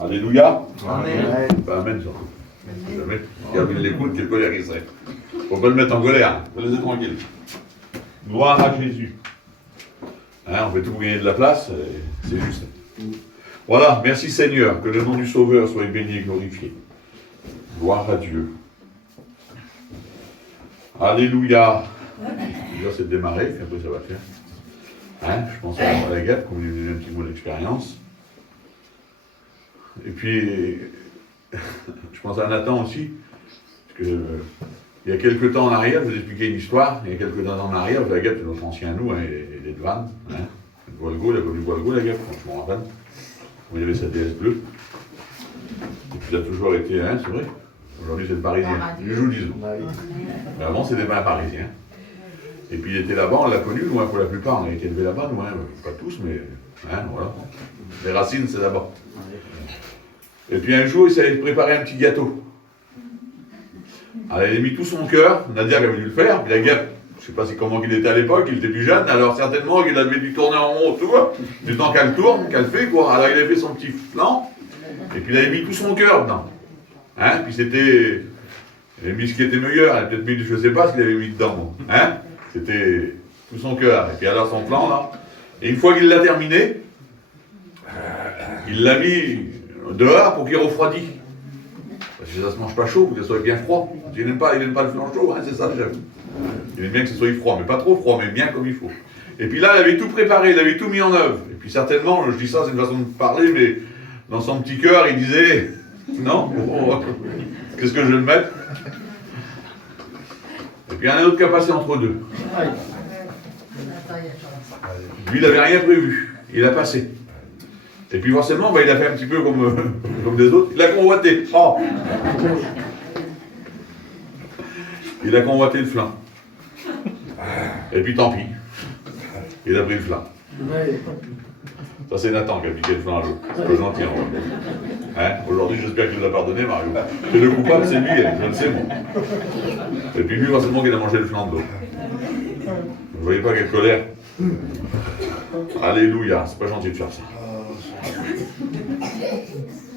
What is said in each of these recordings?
Alléluia. Amen. Ben, amen, surtout. Si jamais Gabriel l'écoute, quel colère il serait. Faut pas le mettre en colère, faut le laisser tranquille. Gloire à Jésus. Hein, on fait tout pour gagner de la place, c'est juste. Voilà, merci Seigneur, que le nom du Sauveur soit béni et glorifié. Gloire à Dieu. Alléluia. Déjà, c'est de démarrer, puis après ça va faire. Hein, je pense à la guêpe, comme il y a eu un petit mot d'expérience. Et puis, je pense à Nathan aussi, parce que il y a quelques temps en arrière, je vous expliquais une histoire, il y a quelques temps en arrière, la guêpe, c'est notre ancien nous, hein, il est de Vannes, hein, le Volgo, la Volgo, la guêpe, franchement, à Vannes, où il y avait sa déesse bleue. Et puis il a toujours été, hein, c'est vrai, aujourd'hui c'est le Parisien, du joudisme. Mais avant c'était pas un Parisien. Et puis il était là-bas, on l'a connu, nous, hein, pour la plupart, on a été élevés là-bas, nous, hein, pas tous, mais hein, voilà. Les racines, c'est là-bas. Et puis un jour, il savait préparer un petit gâteau. Alors il a mis tout son cœur, Nadia avait dû le faire, puis la guêpe, je ne sais pas comment il était à l'époque, il était plus jeune, alors certainement qu'il avait dû tourner en rond autour, du temps qu'elle tourne, qu'elle fait, quoi. Alors il avait fait son petit flanc, et puis il avait mis tout son cœur dedans. Hein, puis c'était, il avait mis ce qui était meilleur, il avait peut-être mis, je ne sais pas ce qu'il avait mis dedans, hein. C'était tout son cœur, et puis alors son flanc, là. Et une fois qu'il l'a terminé, il l'a mis dehors pour qu'il refroidisse. Parce que ça ne se mange pas chaud, faut que ça soit bien froid. Il n'aime pas le flan chaud, hein, c'est ça déjà. Il aime bien que ce soit froid, mais pas trop froid, mais bien comme il faut. Et puis là, il avait tout préparé, il avait tout mis en œuvre. Et puis certainement, je dis ça, c'est une façon de parler, mais dans son petit cœur, il disait, non, qu'est-ce que je vais le mettre? Et puis il y en a un autre qui a passé entre deux. Lui, il n'avait rien prévu, il a passé. Et puis forcément, il a fait un petit peu comme des autres. Il a convoité. Oh. Il a convoité le flan. Et puis tant pis. Il a pris le flan. Ça c'est Nathan qui a piqué le flan à l'eau. C'est pas gentil en vrai. Hein? Aujourd'hui, j'espère qu'il nous a pardonné, Mario. Et le coupable, c'est lui, je le sais, moi. Et puis lui, forcément, qu'il a mangé le flan de l'eau. Vous voyez pas quelle colère. Alléluia, c'est pas gentil de faire ça.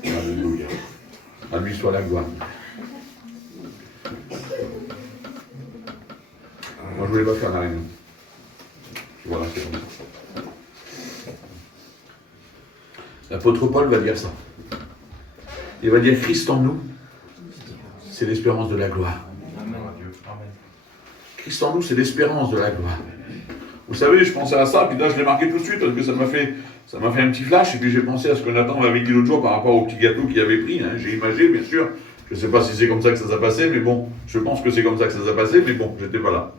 Alléluia. À lui soit la gloire. Moi, je voulais pas faire la réunion. Voilà, c'est comme ça. L'apôtre Paul va dire ça. Il va dire Christ en nous, c'est l'espérance de la gloire. Christ en nous, c'est l'espérance de la gloire. Vous savez, je pensais à ça, puis là je l'ai marqué tout de suite, parce que ça m'a fait un petit flash, et puis j'ai pensé à ce que Nathan m'avait dit l'autre jour par rapport au petit gâteau qu'il avait pris. Hein. J'ai imagé, bien sûr. Je ne sais pas si c'est comme ça que ça s'est passé, mais bon, je pense que c'est comme ça que ça s'est passé, mais bon, j'étais pas là.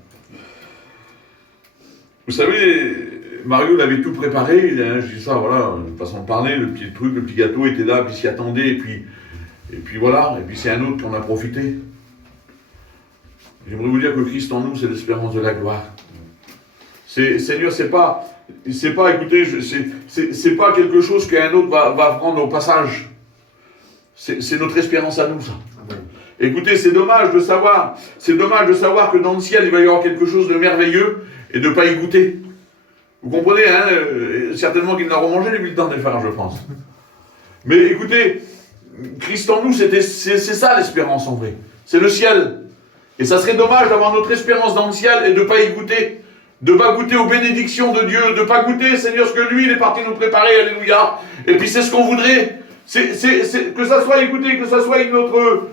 Vous savez, Mario l'avait tout préparé, hein, je dis ça, voilà, une façon de parler, le petit truc, le petit gâteau était là, puis il s'y attendait, et puis voilà, et puis c'est un autre qu'on a profité. J'aimerais vous dire que Christ en nous, c'est l'espérance de la gloire. Seigneur, c'est pas, écoutez, c'est pas quelque chose qu'un autre va prendre au passage. C'est notre espérance à nous, ça. Amen. Écoutez, c'est dommage de savoir que dans le ciel, il va y avoir quelque chose de merveilleux et de ne pas y goûter. Vous comprenez, hein, certainement qu'ils n'auront mangé depuis le temps des phares, je pense. Mais écoutez, Christ en nous, c'est ça l'espérance en vrai. C'est le ciel. Et ça serait dommage d'avoir notre espérance dans le ciel et de ne pas y goûter. De ne pas goûter aux bénédictions de Dieu, de ne pas goûter, Seigneur, ce que lui, il est parti nous préparer, alléluia. Et puis c'est ce qu'on voudrait. Que ça soit, écoutez, que ça soit notre,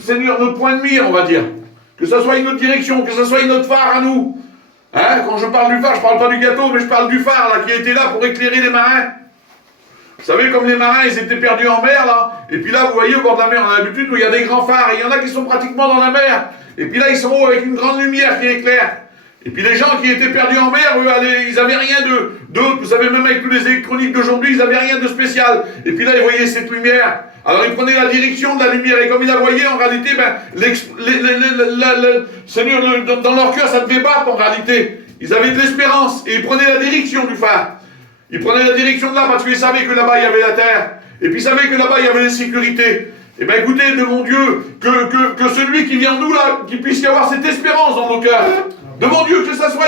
Seigneur, notre point de mire, on va dire. Que ça soit notre direction, que ça soit notre phare à nous. Hein, quand je parle du phare, je ne parle pas du gâteau, mais je parle du phare, là, qui était là pour éclairer les marins. Vous savez, comme les marins, ils étaient perdus en mer, là. Et puis là, vous voyez, au bord de la mer, on a l'habitude où il y a des grands phares, et il y en a qui sont pratiquement dans la mer. Et puis là, ils sont hauts avec une grande lumière qui éclaire. Et puis les gens qui étaient perdus en mer, eux, ils n'avaient rien d'autre. Vous savez, même avec tous les électroniques d'aujourd'hui, ils n'avaient rien de spécial. Et puis là, ils voyaient cette lumière. Alors ils prenaient la direction de la lumière. Et comme ils la voyaient, en réalité, Seigneur, dans leur cœur, ça devait battre en réalité. Ils avaient de l'espérance. Et ils prenaient la direction du phare. Ils prenaient la direction de là parce qu'ils savaient que là-bas, il y avait la terre. Et puis ils savaient que là-bas, il y avait la sécurité. Eh bien écoutez, de mon Dieu, que celui qui vient de nous là, qu'il puisse y avoir cette espérance dans nos cœurs. De mon Dieu, que ça soit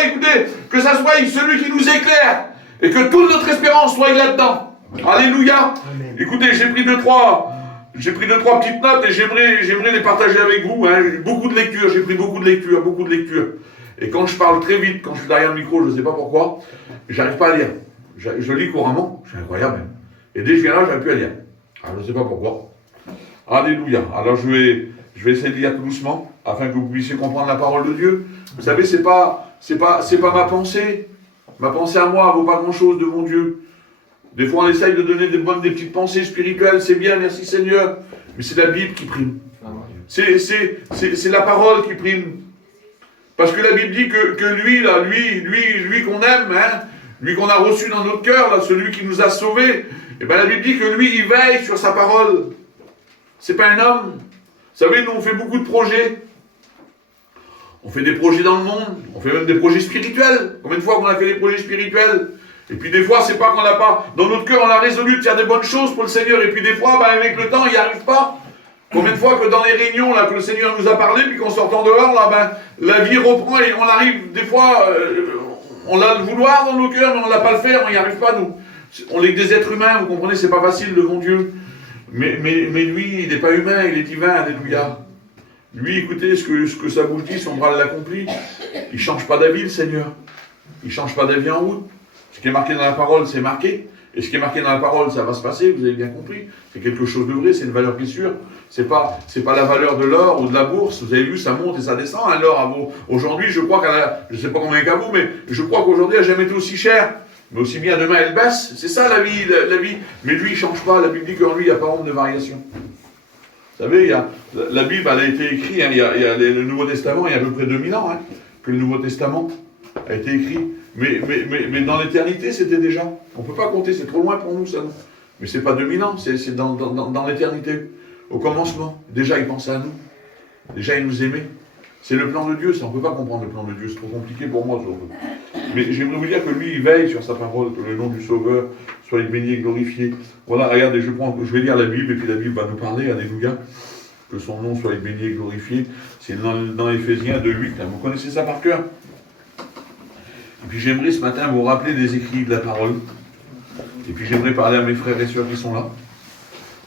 celui qui nous éclaire, et que toute notre espérance soit là-dedans. Alléluia. Amen. Écoutez, j'ai pris deux, trois petites notes et j'aimerais les partager avec vous. Hein. Beaucoup de lectures, j'ai pris beaucoup de lectures. Et quand je parle très vite, quand je suis derrière le micro, je ne sais pas pourquoi, j'arrive pas à lire. Je lis couramment, c'est incroyable. Et dès que je viens là, j'arrive plus à lire. Alors, je ne sais pas pourquoi. Alléluia. Alors je vais essayer de lire tout doucement, afin que vous puissiez comprendre la parole de Dieu. Vous savez, c'est pas ma pensée. Ma pensée à moi vaut pas grand-chose devant Dieu. Des fois, on essaye de donner des petites pensées spirituelles, c'est bien, merci Seigneur. Mais c'est la Bible qui prime. C'est la parole qui prime. Parce que la Bible dit que lui qu'on aime, hein, lui qu'on a reçu dans notre cœur, là, celui qui nous a sauvés, et bien la Bible dit que lui, il veille sur sa parole. C'est pas un homme. Vous savez, nous, on fait beaucoup de projets. On fait des projets dans le monde, on fait même des projets spirituels. Combien de fois qu'on a fait des projets spirituels? Et puis des fois, c'est pas qu'on n'a pas, dans notre cœur, on a résolu de faire des bonnes choses pour le Seigneur. Et puis des fois, ben, avec le temps, il n'y arrive pas. Combien de fois que dans les réunions, là, que le Seigneur nous a parlé, puis qu'en sortant dehors, là, ben, la vie reprend et on arrive, des fois, on a le vouloir dans nos cœurs, mais on ne l'a pas le faire, on n'y arrive pas, nous. On est des êtres humains, vous comprenez, c'est pas facile devant Dieu. Mais lui, il n'est pas humain, il est divin, alléluia. Lui, écoutez, ce que sa bouche dit, son bras l'accomplit. Il ne change pas d'avis, le Seigneur. Il ne change pas d'avis en route. Ce qui est marqué dans la parole, c'est marqué. Et ce qui est marqué dans la parole, ça va se passer, vous avez bien compris. C'est quelque chose de vrai, c'est une valeur qui est sûre. C'est pas la valeur de l'or ou de la bourse. Vous avez vu, ça monte et ça descend. Hein, l'or, aujourd'hui, je crois je ne sais pas combien qu'à vous, mais je crois qu'aujourd'hui, elle n'a jamais été aussi chère. Mais aussi bien demain, elle baisse. C'est ça la vie, la vie. Mais lui, il ne change pas. La Bible dit qu'en lui, il n'y a pas honte de variation. Vous savez, la Bible, elle a été écrite, hein, il y a le Nouveau Testament, il y a à peu près 2000 ans, hein, que le Nouveau Testament a été écrit. Mais dans l'éternité, c'était déjà. On ne peut pas compter, c'est trop loin pour nous, ça. Mais c'est pas 2000 ans, c'est dans l'éternité. Au commencement, déjà, il pensait à nous. Déjà, il nous aimait. C'est le plan de Dieu, ça. On ne peut pas comprendre le plan de Dieu, c'est trop compliqué pour moi, surtout. Mais j'aimerais vous dire que lui, il veille sur sa parole, que le nom du Sauveur soit béni et glorifié. Voilà, regardez, je vais lire la Bible, et puis la Bible va nous parler, alléluia. Que son nom soit béni et glorifié. C'est dans Éphésiens 2:8, hein. Vous connaissez ça par cœur. Et puis j'aimerais ce matin vous rappeler des écrits de la parole. Et puis j'aimerais parler à mes frères et sœurs qui sont là.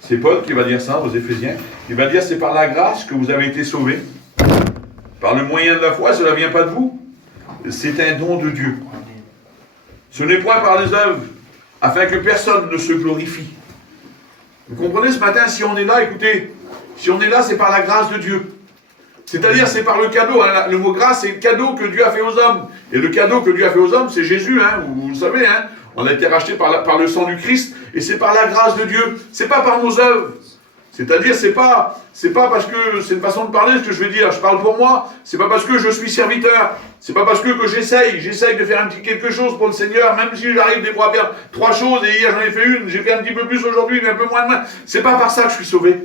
C'est Paul qui va dire ça aux Éphésiens. Il va dire, c'est par la grâce que vous avez été sauvés. Par le moyen de la foi, cela ne vient pas de vous. C'est un don de Dieu. Ce n'est point par les œuvres, afin que personne ne se glorifie. Vous comprenez ce matin, si on est là, écoutez, si on est là, c'est par la grâce de Dieu. C'est-à-dire, c'est par le cadeau. Hein, le mot grâce, c'est le cadeau que Dieu a fait aux hommes. Et le cadeau que Dieu a fait aux hommes, c'est Jésus, hein, vous le savez. Hein, on a été racheté par le sang du Christ, et c'est par la grâce de Dieu. C'est pas par nos œuvres. C'est-à-dire, c'est pas parce que, c'est une façon de parler ce que je vais dire, je parle pour moi, c'est pas parce que je suis serviteur, c'est pas parce que j'essaye de faire un petit quelque chose pour le Seigneur, même si j'arrive des fois à faire 3 choses, et hier j'en ai fait une, j'ai fait un petit peu plus aujourd'hui, mais un peu moins demain, c'est pas par ça que je suis sauvé.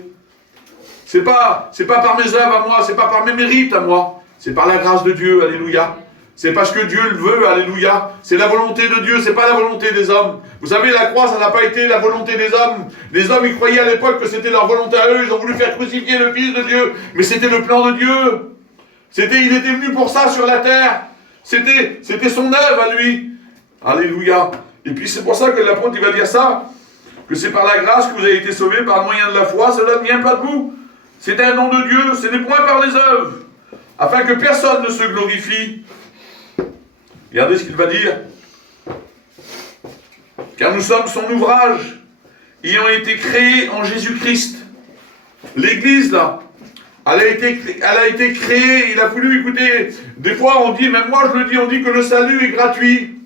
C'est pas par mes œuvres à moi, c'est pas par mes mérites à moi, c'est par la grâce de Dieu, alléluia. C'est parce que Dieu le veut, alléluia. C'est la volonté de Dieu, c'est pas la volonté des hommes. Vous savez, la croix, ça n'a pas été la volonté des hommes. Les hommes, ils croyaient à l'époque que c'était leur volonté à eux, ils ont voulu faire crucifier le Fils de Dieu. Mais c'était le plan de Dieu. Il était venu pour ça sur la terre. C'était son œuvre à lui. Alléluia. Et puis c'est pour ça que l'apôtre, il va dire ça, que c'est par la grâce que vous avez été sauvés, par le moyen de la foi, cela ne vient pas de vous. C'est un don de Dieu, ce n'est point par les œuvres, afin que personne ne se glorifie. Regardez ce qu'il va dire. Car nous sommes son ouvrage, ayant été créés en Jésus-Christ. L'Église, là, elle a été créée, il a voulu, écouter, des fois on dit, même moi je le dis, on dit que le salut est gratuit.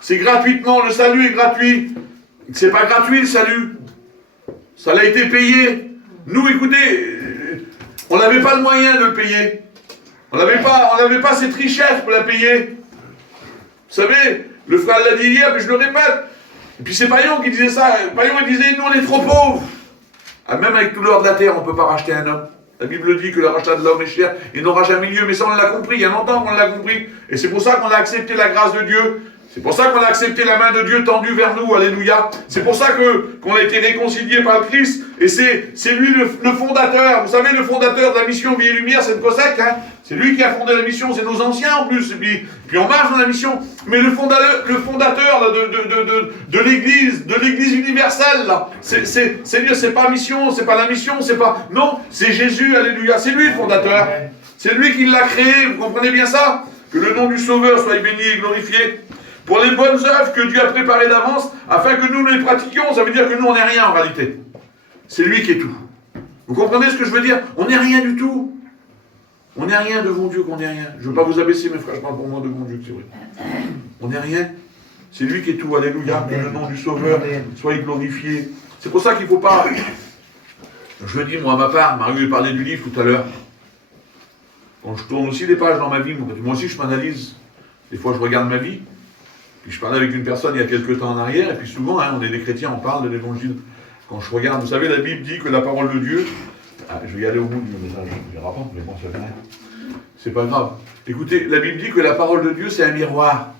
C'est gratuitement, le salut est gratuit. C'est pas gratuit le salut. Ça a été payé. Nous, écoutez, on n'avait pas le moyen de le payer. On n'avait pas cette richesse pour la payer. Vous savez, le frère l'a dit hier, mais je le répète. Et puis c'est Paillon qui disait ça. Paillon il disait, nous on est trop pauvres. Ah, même avec tout l'or de la terre, on ne peut pas racheter un homme. La Bible dit que le rachat de l'homme est cher, il n'aura jamais lieu. Mais ça, on l'a compris, il y a longtemps qu'on l'a compris. Et c'est pour ça qu'on a accepté la grâce de Dieu. C'est pour ça qu'on a accepté la main de Dieu tendue vers nous, alléluia. C'est pour ça qu'on a été réconcilié par le Christ, et c'est lui le fondateur. Vous savez, le fondateur de la mission Vie et Lumière, c'est le COSEC, hein. C'est lui qui a fondé la mission, c'est nos anciens en plus, et puis on marche dans la mission. Mais le fondateur là, de l'Église universelle, là, c'est Dieu, c'est pas mission, c'est pas la mission, c'est pas... Non, c'est Jésus, alléluia, c'est lui le fondateur. C'est lui qui l'a créé, vous comprenez bien ça? Que le nom du Sauveur soit béni et glorifié. Pour les bonnes œuvres que Dieu a préparées d'avance, afin que nous les pratiquions, ça veut dire que nous, on n'est rien en réalité. C'est lui qui est tout. Vous comprenez ce que je veux dire? On n'est rien du tout. On n'est rien devant Dieu qu'on n'est rien. Je ne veux pas vous abaisser, mes frères, je parle pour moi devant Dieu, c'est vrai. On n'est rien. C'est lui qui est tout, alléluia, que le nom du Sauveur soit glorifié. C'est pour ça qu'il ne faut pas... Je le dis, moi, à ma part, Mario parlait du livre tout à l'heure. Quand je tourne aussi des pages dans ma vie, moi aussi je m'analyse. Des fois, je regarde ma vie. Puis je parlais avec une personne il y a quelques temps en arrière, et puis souvent, hein, on est des chrétiens, on parle de l'évangile. Quand je regarde, vous savez, la Bible dit que la parole de Dieu... Ah, je vais y aller au bout du message, je ne verrai pas, mais bon, ça va. C'est pas grave. Écoutez, la Bible dit que la parole de Dieu, c'est un miroir.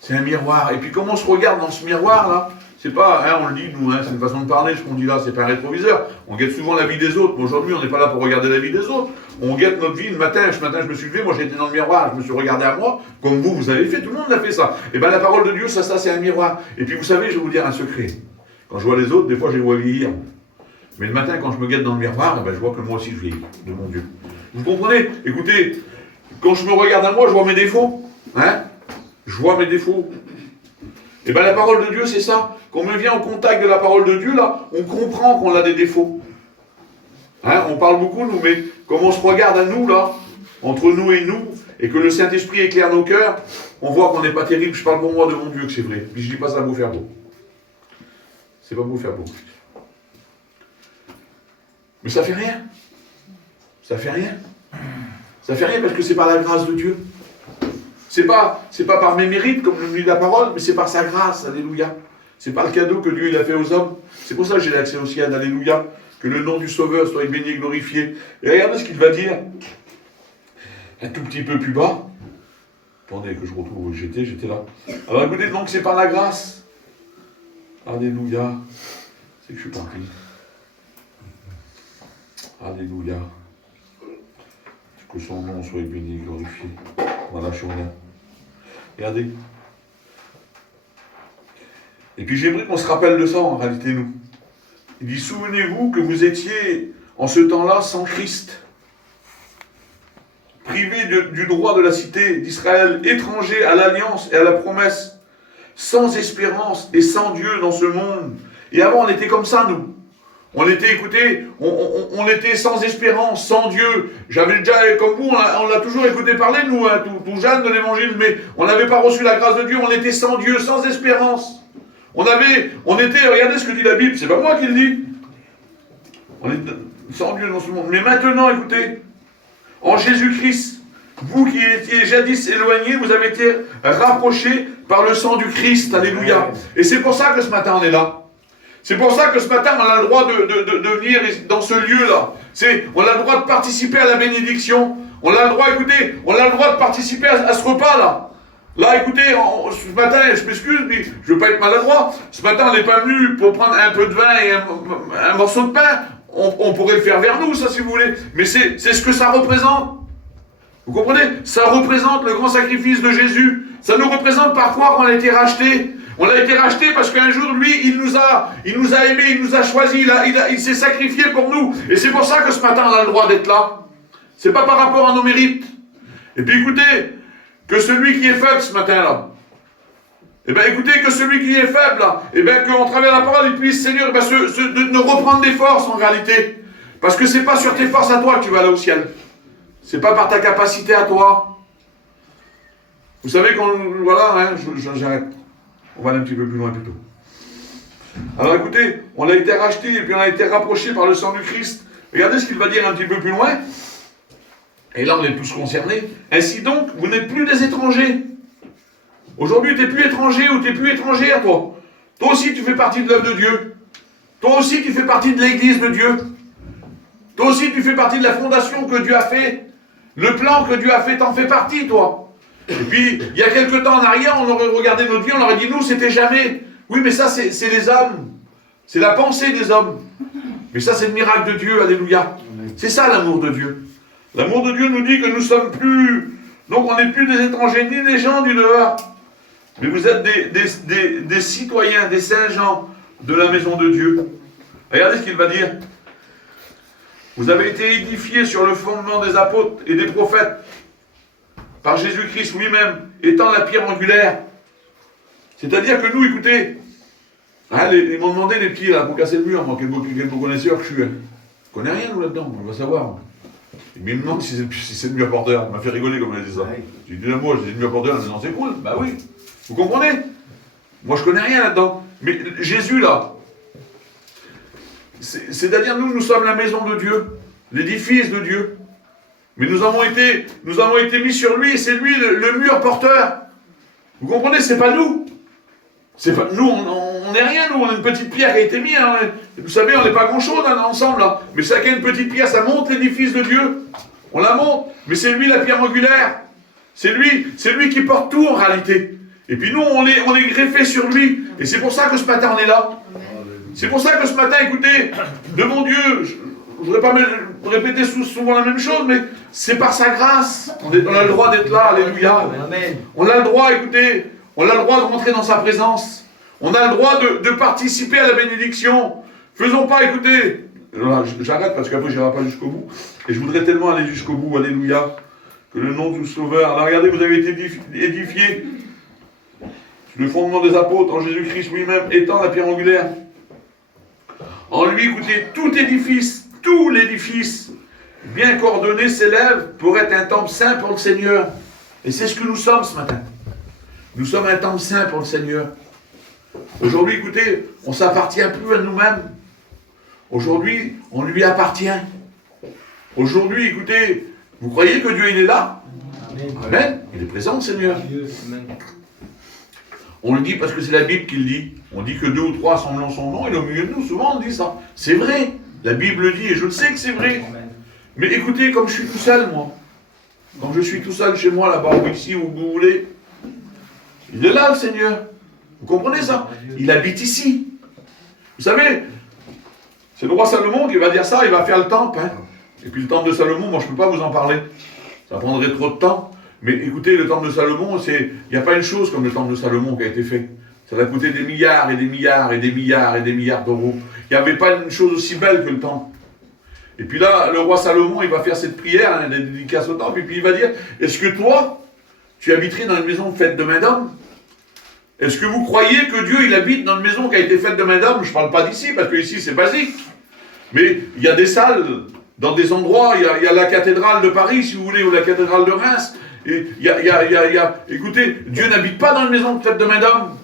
C'est un miroir. Et puis, comment on se regarde dans ce miroir-là? C'est pas, hein, on le dit, nous, hein, c'est une façon de parler, ce qu'on dit là, c'est pas un rétroviseur. On guette souvent la vie des autres, mais aujourd'hui, on n'est pas là pour regarder la vie des autres. On guette notre vie. Ce matin, je me suis levé, moi j'ai été dans le miroir, je me suis regardé à moi, comme vous avez fait, tout le monde a fait ça. Et bien la parole de Dieu, ça c'est un miroir. Et puis vous savez, je vais vous dire un secret. Quand je vois les autres, des fois je les vois vieillir. Mais le matin, quand je me guette dans le miroir, je vois que moi aussi je vieillis, de mon Dieu. Vous comprenez? Écoutez, quand je me regarde à moi, je vois mes défauts. Hein? Je vois mes défauts. Et bien la parole de Dieu, c'est ça. Quand on vient au contact de la parole de Dieu, là, on comprend qu'on a des défauts. Hein? On parle beaucoup, nous, mais comme on se regarde à nous, là, entre nous et nous, et que le Saint-Esprit éclaire nos cœurs, on voit qu'on n'est pas terrible. Je parle pour moi de mon Dieu que c'est vrai. Puis je dis pas ça pour faire beau. C'est pas pour faire beau. Mais ça fait rien. Ça fait rien. Ça fait rien parce que c'est par la grâce de Dieu. C'est pas par mes mérites, comme le dit la parole, mais c'est par sa grâce, alléluia. C'est par le cadeau que Dieu il a fait aux hommes. C'est pour ça que j'ai l'accès au ciel, alléluia. Que le nom du Sauveur soit béni et glorifié. Et regardez ce qu'il va dire. Un tout petit peu plus bas. Attendez que je retrouve où j'étais là. Alors écoutez, donc c'est par la grâce. Alléluia. C'est que je suis parti. Alléluia. Que son nom soit béni et glorifié. Voilà, je suis là. Regardez. Et puis j'aimerais qu'on se rappelle de ça en réalité, nous. Il dit, souvenez-vous que vous étiez en ce temps-là sans Christ, privés du droit de la cité d'Israël, étrangers à l'alliance et à la promesse, sans espérance et sans Dieu dans ce monde. Et avant, on était comme ça, nous. On était, écoutez, on était sans espérance, sans Dieu. J'avais déjà, comme vous, on l'a toujours écouté parler, nous, hein, tout jeune de l'évangile, mais on n'avait pas reçu la grâce de Dieu, on était sans Dieu, sans espérance. On était, regardez ce que dit la Bible, c'est pas moi qui le dis. On est sans Dieu dans ce monde. Mais maintenant, écoutez, en Jésus-Christ, vous qui étiez jadis éloignés, vous avez été rapprochés par le sang du Christ, alléluia. Et c'est pour ça que ce matin, on est là. C'est pour ça que ce matin, on a le droit de venir dans ce lieu-là. On a le droit de participer à la bénédiction. On a le droit, écoutez, on a le droit de participer à ce repas-là. Là, écoutez, ce matin, je m'excuse, mais je ne veux pas être maladroit. Ce matin, on n'est pas venu pour prendre un peu de vin et un morceau de pain. On pourrait le faire vers nous, ça, si vous voulez. Mais c'est ce que ça représente. Vous comprenez? Ça représente le grand sacrifice de Jésus. Ça nous représente par quoi qu'on a été racheté. On a été racheté parce qu'un jour, lui, il nous a aimés, il nous a choisis, il s'est sacrifié pour nous. Et c'est pour ça que ce matin, on a le droit d'être là. C'est pas par rapport à nos mérites. Et puis écoutez, que celui qui est faible ce matin-là, eh bien écoutez, que celui qui est faible là, eh bien qu'en travers la parole, il puisse, Seigneur, de reprendre des forces en réalité. Parce que c'est pas sur tes forces à toi que tu vas aller au ciel. C'est pas par ta capacité à toi. Vous savez voilà, hein, j'arrête. On va aller un petit peu plus loin plutôt. Alors écoutez, on a été racheté et puis on a été rapproché par le sang du Christ. Regardez ce qu'il va dire un petit peu plus loin. Et là, on est tous concernés. Ainsi donc, vous n'êtes plus des étrangers. Aujourd'hui, tu n'es plus étranger ou tu n'es plus étrangère, toi. Toi aussi, tu fais partie de l'œuvre de Dieu. Toi aussi, tu fais partie de l'église de Dieu. Toi aussi, tu fais partie de la fondation que Dieu a fait. Le plan que Dieu a fait, t'en fais partie, toi. Et puis, il y a quelque temps en arrière, on aurait regardé notre vie, on aurait dit, nous, c'était jamais. Oui, mais ça, c'est les hommes. C'est la pensée des hommes. Mais ça, c'est le miracle de Dieu, alléluia. C'est ça l'amour de Dieu. L'amour de Dieu nous dit que nous sommes plus... Donc on n'est plus des étrangers, ni des gens du dehors. Mais vous êtes des citoyens, des saints gens de la maison de Dieu. Regardez ce qu'il va dire. Vous avez été édifiés sur le fondement des apôtres et des prophètes, par Jésus-Christ lui-même, étant la pierre angulaire. C'est-à-dire que nous, écoutez, hein, ils m'ont demandé les petits là, pour casser le mur, moi, quel beau connaisseur que je suis. Je connais rien, nous, là-dedans, on va savoir. Et il me demande si c'est le mur porteur. Il m'a fait rigoler comme elle a dit ça. J'ai dit un mot, j'ai dit le mur porteur, elle m'a dit non, c'est cool. Bah oui. Vous comprenez? Moi, je connais rien là-dedans. Mais Jésus, là, c'est-à-dire nous sommes la maison de Dieu, l'édifice de Dieu. Mais nous avons été mis sur lui, et c'est lui le mur porteur. Vous comprenez? C'est pas nous. Nous, on n'est rien, nous, on a une petite pierre qui a été mise. Hein. Vous savez, on n'est pas grand-chose ensemble. Là. Mais chacun une petite pierre, ça monte l'édifice de Dieu. On la monte. Mais c'est lui la pierre angulaire. C'est lui qui porte tout en réalité. Et puis nous, on est greffés sur lui. Et c'est pour ça que ce matin, on est là. C'est pour ça que ce matin, écoutez, de mon Dieu, je ne voudrais pas me répéter souvent la même chose, mais c'est par sa grâce. On a le droit d'être là, alléluia. On a le droit, écoutez, on a le droit de rentrer dans sa présence. On a le droit de participer à la bénédiction. Faisons pas, écoutez, j'arrête parce qu'après je n'irai pas jusqu'au bout. Et je voudrais tellement aller jusqu'au bout, alléluia, que le nom du Sauveur. Alors regardez, vous avez été édifiés sur le fondement des apôtres, en Jésus-Christ lui-même, étant la pierre angulaire. En lui, écoutez, tout l'édifice, bien coordonné, s'élève pour être un temple saint pour le Seigneur. Et c'est ce que nous sommes ce matin. Nous sommes un temple saint pour le Seigneur. Aujourd'hui, écoutez, on ne s'appartient plus à nous-mêmes. Aujourd'hui, on lui appartient. Aujourd'hui, écoutez, vous croyez que Dieu, il est là? Amen. Amen. Il est présent, le Seigneur. Amen. On le dit parce que c'est la Bible qui le dit. On dit que 2 ou 3 semblent son nom, et au milieu de nous, souvent, on dit ça. C'est vrai. La Bible le dit, et je le sais que c'est vrai. Amen. Mais écoutez, comme je suis tout seul, moi, quand je suis tout seul chez moi, là-bas, ou ici, où vous voulez, il est là, le Seigneur. Vous comprenez ça? Il habite ici. Vous savez, c'est le roi Salomon qui va dire ça, il va faire le temple. Hein. Et puis le temple de Salomon, moi je ne peux pas vous en parler. Ça prendrait trop de temps. Mais écoutez, le temple de Salomon, il n'y a pas une chose comme le temple de Salomon qui a été fait. Ça va coûter des milliards et des milliards et des milliards et des milliards d'euros. Il n'y avait pas une chose aussi belle que le temple. Et puis là, le roi Salomon, il va faire cette prière, hein, la dédicace au temple, et puis il va dire, est-ce que toi, tu habiterais dans une maison faite de main d'homme? Est-ce que vous croyez que Dieu, il habite dans une maison qui a été faite de main d'homme? Je ne parle pas d'ici, parce que ici, c'est basique. Mais il y a des salles, dans des endroits, il y a la cathédrale de Paris, si vous voulez, ou la cathédrale de Reims. Et écoutez, Dieu n'habite pas dans une maison faite de main d'homme.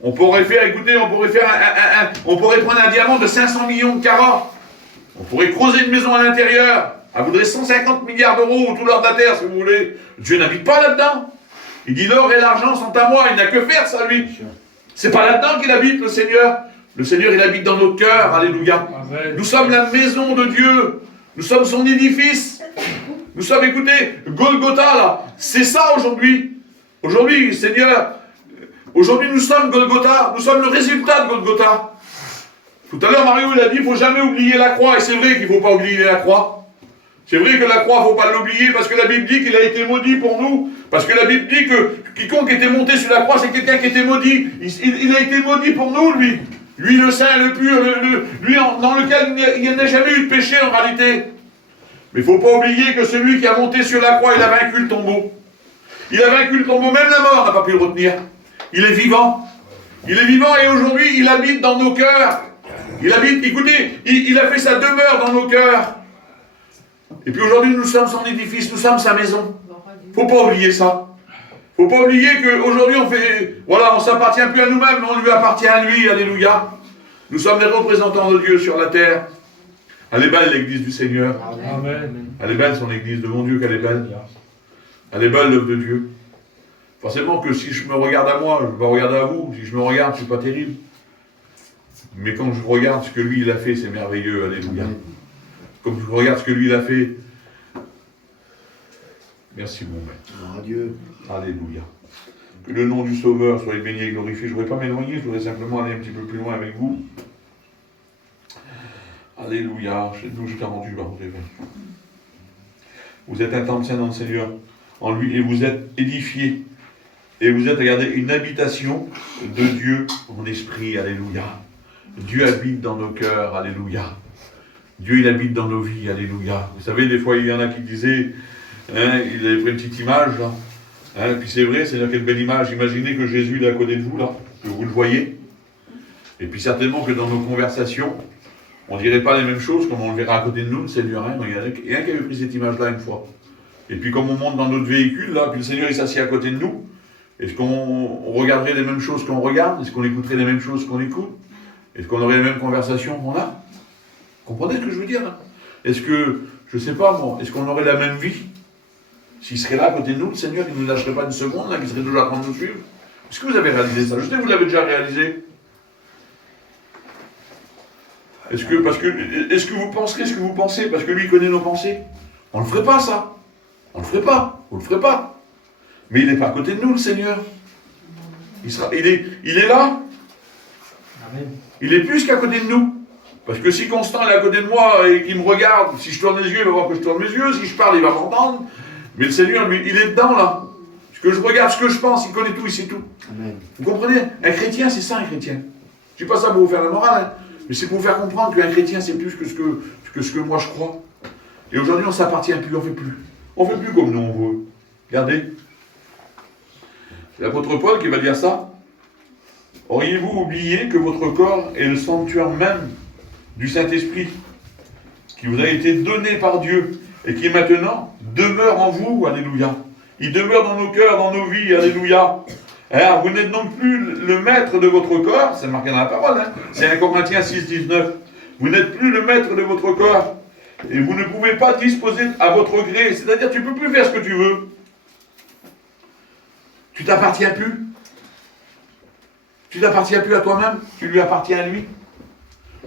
On pourrait faire, écoutez, on pourrait prendre un diamant de 500 millions de carats. On pourrait creuser une maison à l'intérieur. Elle voudrait 150 milliards d'euros ou tout l'or de la terre, si vous voulez. Dieu n'habite pas là-dedans. Il dit l'or et l'argent sont à moi, il n'a que faire ça lui. C'est pas là-dedans qu'il habite le Seigneur. Le Seigneur il habite dans nos cœurs, alléluia. Amen. Nous sommes la maison de Dieu. Nous sommes son édifice. Nous sommes, écoutez, Golgotha là. C'est ça aujourd'hui. Aujourd'hui, Seigneur, aujourd'hui nous sommes Golgotha. Nous sommes le résultat de Golgotha. Tout à l'heure, Mario il a dit, il ne faut jamais oublier la croix. Et c'est vrai qu'il ne faut pas oublier la croix. C'est vrai que la croix, il ne faut pas l'oublier, parce que la Bible dit qu'il a été maudit pour nous. Parce que la Bible dit que quiconque était monté sur la croix, c'est quelqu'un qui était maudit. Il a été maudit pour nous, lui. Lui, le saint, le pur, lui dans lequel il n'y a jamais eu de péché en réalité. Mais il ne faut pas oublier que celui qui a monté sur la croix, il a vaincu le tombeau. Il a vaincu le tombeau, même la mort n'a pas pu le retenir. Il est vivant. Il est vivant et aujourd'hui, il habite dans nos cœurs. Il habite, écoutez, il a fait sa demeure dans nos cœurs. Et puis aujourd'hui, nous sommes son édifice, nous sommes sa maison. Il ne faut pas oublier ça. Il ne faut pas oublier qu'aujourd'hui, on ne s'appartient plus à nous-mêmes, mais on lui appartient à lui, alléluia. Nous sommes les représentants de Dieu sur la terre. Elle est belle, l'église du Seigneur. Amen. Elle est belle, son église, de mon Dieu qu'elle est belle. Elle est belle, l'œuvre de Dieu. Forcément que si je me regarde à moi, je ne vais pas regarder à vous. Si je me regarde, je ne suis pas terrible. Mais quand je regarde ce que lui, il a fait, c'est merveilleux, alléluia. Comme je regarde ce que lui, il a fait, Merci mon maître. Gloire à Dieu. Alléluia. Que le nom du Sauveur soit béni et glorifié. Je ne voudrais pas m'éloigner, je voudrais simplement aller un petit peu plus loin avec vous. Alléluia. Chez nous, je t'ai rendu, pardon. Vous êtes un temple saint dans le Seigneur, en lui, et vous êtes édifiés. Et vous êtes, regardez, une habitation de Dieu en esprit. Alléluia. Dieu habite dans nos cœurs. Alléluia. Dieu, il habite dans nos vies. Alléluia. Vous savez, des fois, il y en a qui disaient, hein, il avait pris une petite image, là. Hein, puis c'est vrai, c'est quelle belle image. Imaginez que Jésus est à côté de vous, là, que vous le voyez. Et puis certainement que dans nos conversations, on ne dirait pas les mêmes choses comme on le verra à côté de nous, le Seigneur. Hein. Il y en a un qui avait pris cette image-là une fois. Et puis comme on monte dans notre véhicule, là, puis le Seigneur il s'assied à côté de nous, est-ce qu'on regarderait les mêmes choses qu'on regarde? Est-ce qu'on écouterait les mêmes choses qu'on écoute? Est-ce qu'on aurait les mêmes conversations qu'on a? Vous comprenez ce que je veux dire là? Est-ce que, je ne sais pas moi, est-ce qu'on aurait la même vie? S'il serait là à côté de nous, le Seigneur, il ne nous lâcherait pas une seconde, là, qu'il serait toujours en train de nous suivre. Est-ce que vous avez réalisé ça? Je sais que vous l'avez déjà réalisé. Est-ce que vous penserez ce que vous pensez? Parce que lui, il connaît nos pensées. On ne le ferait pas, ça. On ne le ferait pas. Vous ne le ferez pas. Mais il n'est pas à côté de nous, le Seigneur. Il est là. Amen. Il est plus qu'à côté de nous. Parce que si Constant est à côté de moi et qu'il me regarde, si je tourne les yeux, il va voir que je tourne mes yeux. Si je parle, il va m'entendre. Mais le Seigneur, lui, il est dedans, là. Ce que je regarde, ce que je pense, il connaît tout, il sait tout. Amen. Vous comprenez? Un chrétien, c'est ça, un chrétien. Je ne dis pas ça pour vous faire la morale, hein, mais c'est pour vous faire comprendre qu'un chrétien, c'est plus que ce que moi je crois. Et aujourd'hui, on ne s'appartient plus, on ne fait plus. On ne fait plus comme nous, on veut. Regardez. C'est l'apôtre Paul qui va dire ça. Auriez-vous oublié que votre corps est le sanctuaire même du Saint-Esprit, qui vous a été donné par Dieu, et qui maintenant demeure en vous, alléluia. Il demeure dans nos cœurs, dans nos vies, alléluia. Alors, vous n'êtes donc plus le maître de votre corps, c'est marqué dans la parole, hein, c'est 1 Corinthiens 6, 19. Vous n'êtes plus le maître de votre corps, et vous ne pouvez pas disposer à votre gré, c'est-à-dire tu ne peux plus faire ce que tu veux. Tu t'appartiens plus. Tu t'appartiens plus à toi-même, tu lui appartiens à lui.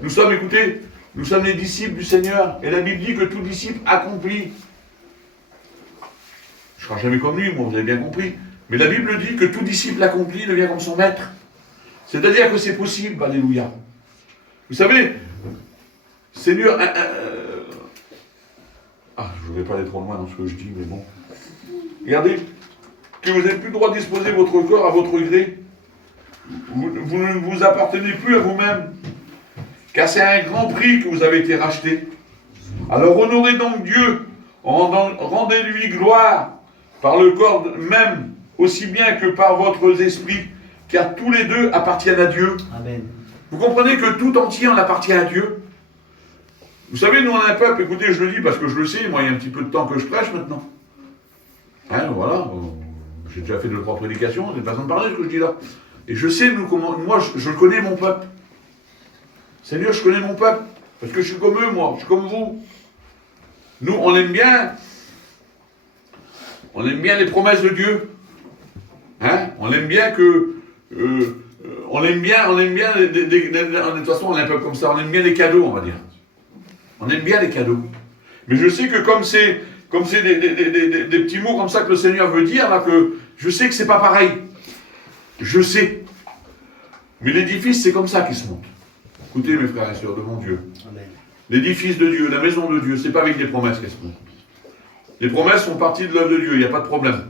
Nous sommes, écoutez, nous sommes les disciples du Seigneur, et la Bible dit que tout disciple accomplit. Je ne serai jamais comme lui, moi, vous avez bien compris. Mais la Bible dit que tout disciple accompli devient comme son maître. C'est-à-dire que c'est possible, alléluia. Vous savez, Seigneur... je ne vais pas aller trop loin dans ce que je dis, mais bon. Regardez, que vous n'avez plus le droit de disposer votre corps à votre gré. Vous ne vous appartenez plus à vous-même. Car c'est à un grand prix que vous avez été racheté. Alors honorez donc Dieu, rendez-lui gloire par le corps même, aussi bien que par votre esprit, car tous les deux appartiennent à Dieu. Amen. Vous comprenez que tout entier en appartient à Dieu? Vous savez, nous on a un peuple, écoutez, je le dis parce que je le sais, moi il y a un petit peu de temps que je prêche maintenant. Hein, voilà, j'ai déjà fait 2-3 prédications, j'ai une façon de parler ce que je dis là. Et je sais, moi je connais mon peuple. Seigneur, je connais mon peuple, parce que je suis comme eux, moi, je suis comme vous. Nous, on aime bien les promesses de Dieu. Hein? On aime bien que... on aime bien, de toute façon, on est un peu comme ça, on aime bien les cadeaux, on va dire. On aime bien les cadeaux. Mais je sais que comme c'est des petits mots comme ça que le Seigneur veut dire, là, que je sais que c'est pas pareil. Je sais. Mais l'édifice, c'est comme ça qu'il se monte. Écoutez, mes frères et sœurs, de mon Dieu. Amen. L'édifice de Dieu, la maison de Dieu, c'est pas avec des promesses qu'elle se monte. Les promesses font partie de l'œuvre de Dieu, il n'y a pas de problème.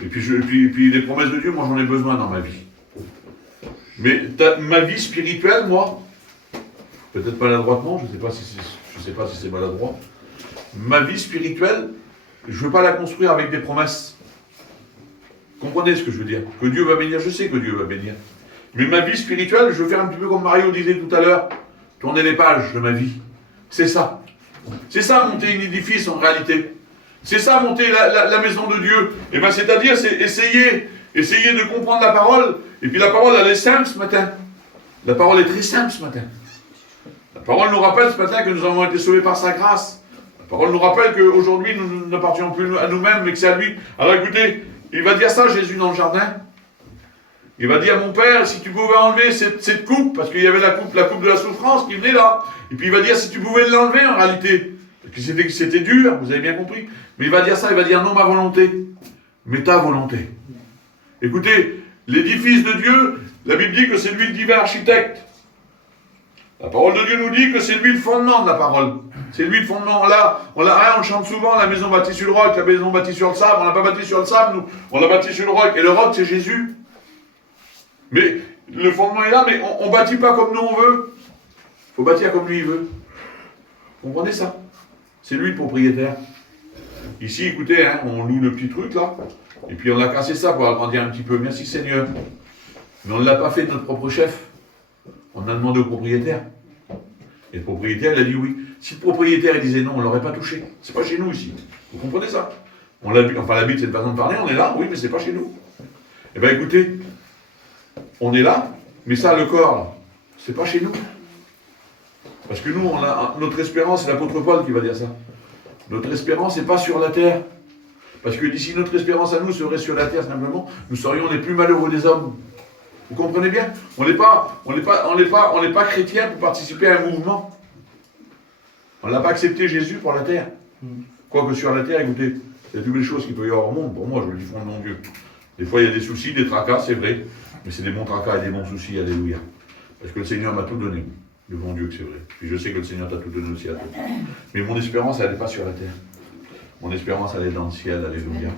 Et puis les promesses de Dieu, moi j'en ai besoin dans ma vie. Mais ma vie spirituelle, moi, peut-être maladroitement, je ne sais pas si c'est maladroit, ma vie spirituelle, je ne veux pas la construire avec des promesses. Comprenez ce que je veux dire? Que Dieu va bénir, je sais que Dieu va bénir. Mais ma vie spirituelle, je veux faire un petit peu comme Mario disait tout à l'heure, tourner les pages de ma vie. C'est ça. C'est ça monter un édifice en réalité. C'est ça monter la maison de Dieu. Et bien c'est-à-dire, c'est essayer de comprendre la parole. Et puis la parole, elle est simple ce matin. La parole est très simple ce matin. La parole nous rappelle ce matin que nous avons été sauvés par sa grâce. La parole nous rappelle qu'aujourd'hui, nous n'appartenons plus à nous-mêmes, mais que c'est à lui. Alors écoutez, il va dire ça, Jésus, dans le jardin. Il va dire, mon Père, si tu pouvais enlever cette coupe, parce qu'il y avait la coupe de la souffrance qui venait là. Et puis il va dire, si tu pouvais l'enlever en réalité, C'était dur, vous avez bien compris. Mais il va dire ça, il va dire non ma volonté, mais ta volonté. Écoutez, l'édifice de Dieu, la Bible dit que c'est lui le divin architecte. La parole de Dieu nous dit que c'est lui le fondement de la parole. C'est lui le fondement. Là, on le chante souvent, la maison bâtie sur le roc, la maison bâtie sur le sable. On l'a pas bâtie sur le sable, nous. On l'a bâtie sur le roc. Et le roc, c'est Jésus. Mais le fondement est là, mais on ne bâtit pas comme nous on veut. Il faut bâtir comme lui il veut. Vous comprenez ça? C'est lui le propriétaire. Ici, écoutez, hein, on loue le petit truc là. Et puis on a cassé ça pour agrandir un petit peu. Merci Seigneur. Mais on ne l'a pas fait de notre propre chef. On a demandé au propriétaire. Et le propriétaire, il a dit oui. Si le propriétaire il disait non, on ne l'aurait pas touché. C'est pas chez nous ici. Vous comprenez ça? On l'habite, enfin l'habite, c'est une façon de parler, on est là, oui, mais c'est pas chez nous. Eh bien écoutez, on est là, mais ça, le corps, là, c'est pas chez nous. Parce que nous, on a notre espérance, c'est l'apôtre Paul qui va dire ça. Notre espérance n'est pas sur la terre. Parce que d'ici notre espérance à nous serait sur la terre simplement, nous serions les plus malheureux des hommes. Vous comprenez bien? On n'est pas chrétien pour participer à un mouvement. On n'a pas accepté Jésus pour la terre. Quoique sur la terre, écoutez, c'est la plus belle chose qu'il peut y avoir au monde. Pour moi, je le dis fond de mon Dieu. Des fois, il y a des soucis, des tracas, c'est vrai. Mais c'est des bons tracas et des bons soucis, alléluia. Parce que le Seigneur m'a tout donné. Le bon Dieu que c'est vrai. Puis je sais que le Seigneur t'a tout donné aussi à toi. Mais mon espérance, elle n'est pas sur la terre. Mon espérance, elle est dans le ciel, alléluia.